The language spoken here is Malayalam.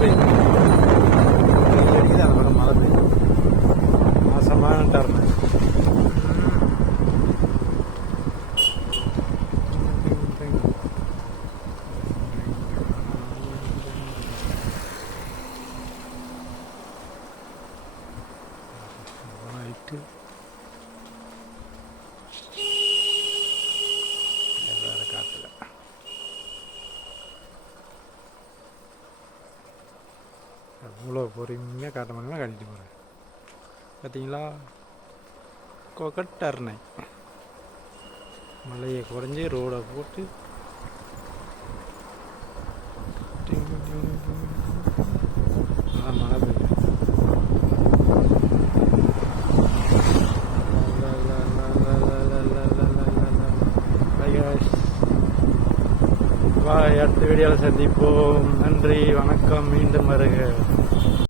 പെയ്യും വെയിലടിക്കുന്നതാണ് ഇവിടെ മഴ ആ സമാധാനം ഉണ്ടായിരുന്നു Thank you. பொறுமையாக காட்ட முடியுமா காட்டிட்டு போகிறேன். பார்த்தீங்களா? கொக்கட்டர்னை மலையை குறைஞ்சி ரோடை போட்டு அடுத்த வீடியோவில் சந்திப்போம். நன்றி வணக்கம் மீண்டும் வருக.